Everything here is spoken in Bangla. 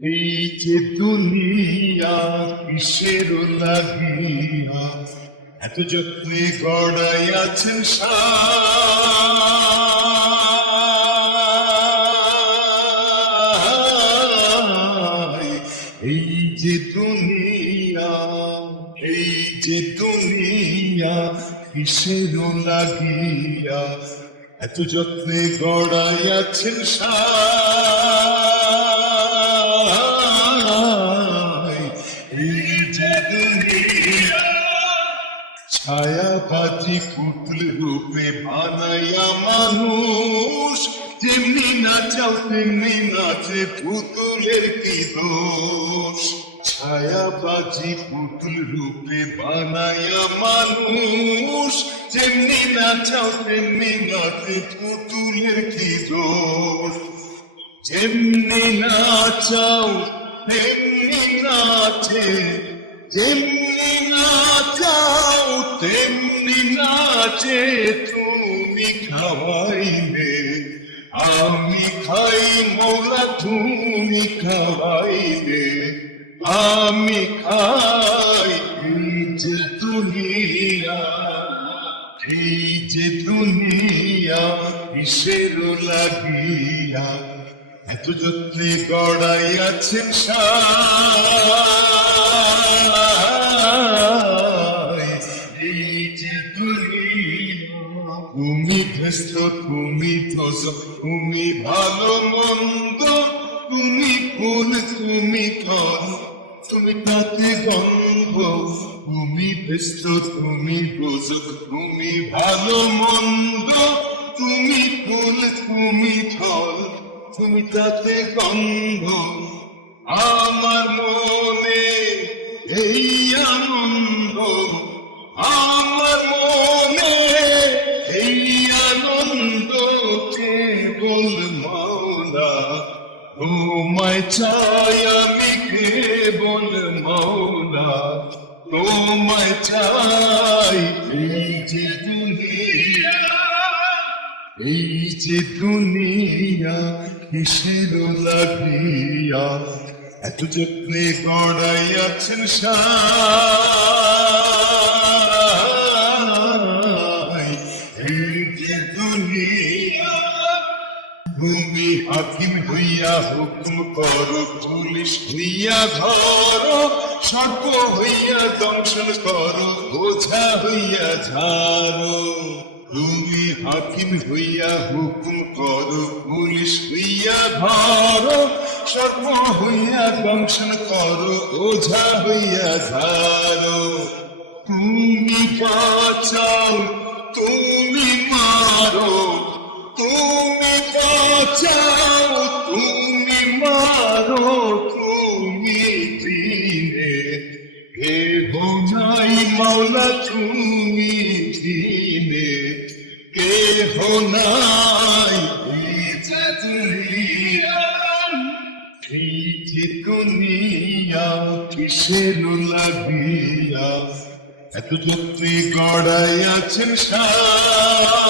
এই যে দুনিয়া কিসের লাগিয়া এত যত্নে গড়াইয়াছেন সায়। এই যে দুনিয়া, এই যে দুনিয়া কিসের লাগিয়া এত যত্নে গড়াইয়াছেন সায়। এই যে দুনিয়া ছায়াবাজি পুতুল রূপে বানাইয়া মানুষ, যেমনি নাচাও তেমনি নাচে পুতুলের কি দোষ। ছায়াবাজি পুতুল রূপে বানাইয়া মানুষ, যেমনি নাচাও তেমনি নাচে পুতুলের কি দোষ। যেমনি নাচাও তেমনি নাচে, যেমনি নাচাও তেমনি নাচে। তুমি খাওয়াইবে আমি খাই মৌলা, তুমি খাওয়াইবে আমি খাই। এই যে দুনিয়া, এই যে দুনিয়া কিসের লাগিয়া এত যত্নে গড়াইয়াছেন সায়। এই যে দুনিয়া তুমি ব্যস্ত, তুমি দোষ, তুমি ভালো মন্দ, তুমি ফুল, তুমি ফল, তুমি তাতে গন্ধ। তুমি ব্যস্ত, তুমি দোষ, তুমি ভালো মন্দ, তুমি ফুল, তুমি ফল, তুমি তাতে গন্ধ। আমার মনে এই আনন্দ, আমার মনে এই আনন্দ কেবল মৌলা তোমায় চাই আমি, কেবল মৌলা তোমায় চাই। এই যে দুনিয়া, এই যে দুনিয়া কিসের লাগিয়া এত যত্নে গড়াইয়াছেন সায়। এই যে দুনিয়া তুমি হাকিম হইয়া হুকুম করো, পুলিশ হইয়া ধরো, সর্প হইয়া দংশন করো, ওঝা হইয়া ঝাড়ো। তুমি হাকিম হইয়া হুকুম করো, পুলিশ হইয়া ধরো, সর্প হইয়া দংশন করো, ওঝা হইয়া ঝাড়ো। তুমি বাঁচাও, তুমি মারো, তুমি বাঁচাও, তুমি মারো, তুমি দিনে কেহ নাই মাওলা, তুমি দিনে কেহ নাই। এই যে দুনিয়া, এই যে দুনিয়া কিসের লাগিয়া এত যত্নে গড়াইয়াছেন সায়।